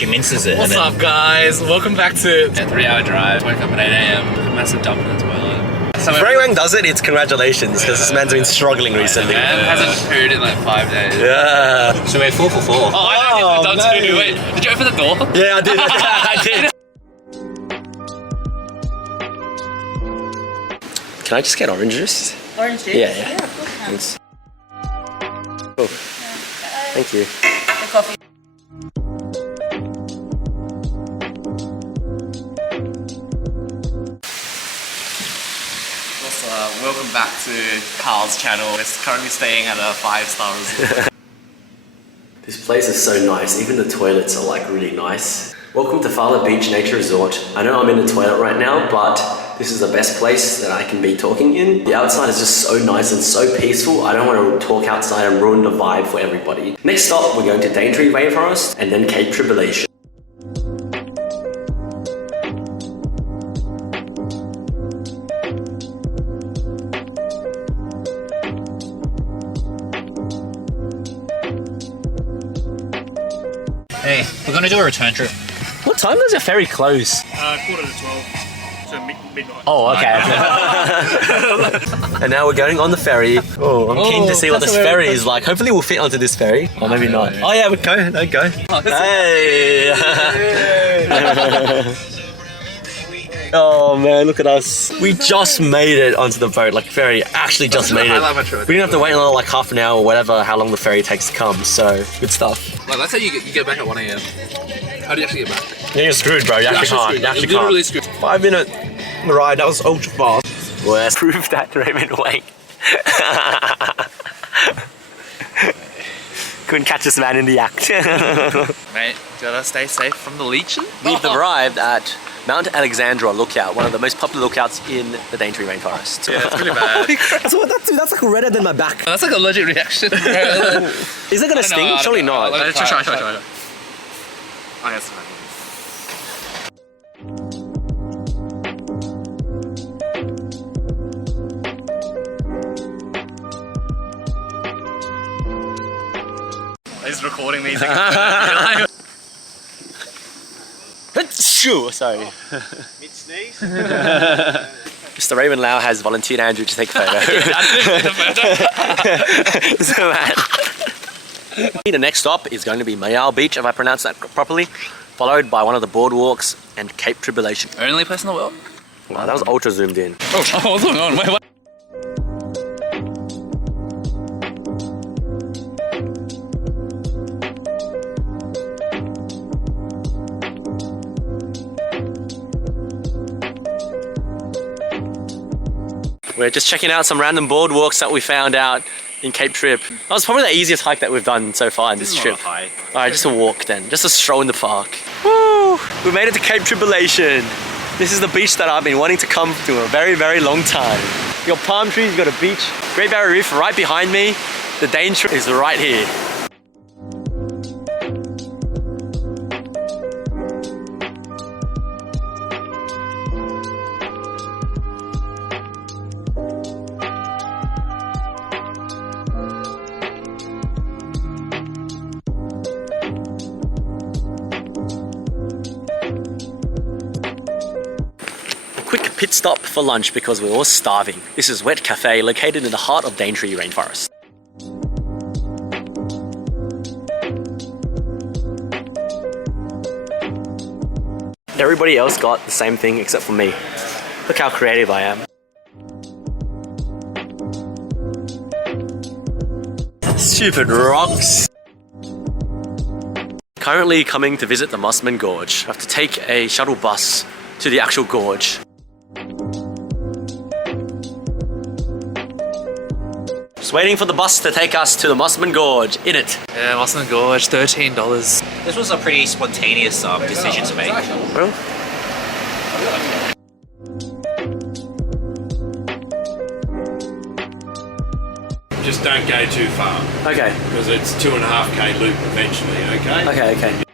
she minces it. What's up, guys? Welcome back to a 3-hour drive. Woke up at 8 AM. Massive dump in the toilet. So if Ray Wang does it, it's congratulations, because this man's been struggling recently. Man hasn't pooed in like 5 days. Yeah. So we're 4 for 4. Oh, I know he's done too. Wait, did you open the door? Yeah, I did. I did. Can I just get orange juice? Orange juice? Yeah. Yeah, of course. Thanks. Oh. Thank you. The coffee. Welcome back to Carl's channel. We're currently staying at a 5-star resort. This place is so nice. Even the toilets are like really nice. Welcome to Fala Beach Nature Resort. I know I'm in the toilet right now, but this is the best place that I can be talking in. The outside is just so nice and so peaceful. I don't want to talk outside and ruin the vibe for everybody. Next stop, we're going to Daintree Rainforest and then Cape Tribulation. Hey, we're gonna do a return trip. What time does your ferry close? 11:45, so midnight. Oh, okay. And now we're going on the ferry. Oh, I'm keen to see what this ferry is like. Hopefully we'll fit onto this ferry. Or maybe not. Oh yeah, we go. No, go. Hey! Oh man, look at us. We just made it onto the boat, like ferry. Actually just made it. We didn't have to wait another like half an hour or whatever, how long the ferry takes to come. So, good stuff. Like, that's how you get back at 1 AM. How do you actually get back? Yeah, you're screwed, bro. You actually can't. You actually can't. Literally screwed. 5-minute ride, that was ultra fast. Well, that's proof that Raymond Wang couldn't catch this man in the act. Mate, gotta stay safe from the leeches. We've arrived at Mount Alexandra Lookout, one of the most popular lookouts in the Daintree Rainforest. Yeah, it's really bad. That's like redder than my back. That's like a legit reaction. Is it gonna sting? Surely not. Try. Oh, yes, fine. He's recording me. Sorry. Mr. Raymond Lau has volunteered Andrew to take a photo. So, the next stop is going to be Mayal Beach, if I pronounce that properly, followed by one of the boardwalks and Cape Tribulation. Only place in the world? Wow, that was ultra zoomed in. Oh, what's going on? Wait, what? We're just checking out some random boardwalks that we found out in Cape Trib. That was probably the easiest hike that we've done so far in this trip. Alright, just a walk then. Just a stroll in the park. Woo! We made it to Cape Tribulation. This is the beach that I've been wanting to come to a very, very long time. You got palm trees, you got a beach. Great Barrier Reef right behind me. The Daintree is right here. Quick pit stop for lunch because we're all starving. This is Wet Cafe, located in the heart of Daintree Rainforest. Everybody else got the same thing except for me. Look how creative I am. Stupid rocks. Currently coming to visit the Mossman Gorge. I have to take a shuttle bus to the actual gorge. Just waiting for the bus to take us to the Mossman Gorge. In it. Yeah, Mossman Gorge, $13. This was a pretty spontaneous decision to make. Well, Just don't go too far, okay. because it's 2.5k loop eventually, okay? Okay.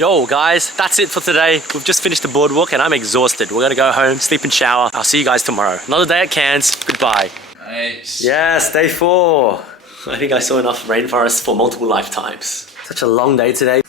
Yo guys, that's it for today. We've just finished the boardwalk and I'm exhausted. We're gonna go home, sleep and shower. I'll see you guys tomorrow. Another day at Cairns. Goodbye. Nice. Yes, day 4. I think I saw enough rainforests for multiple lifetimes. Such a long day today.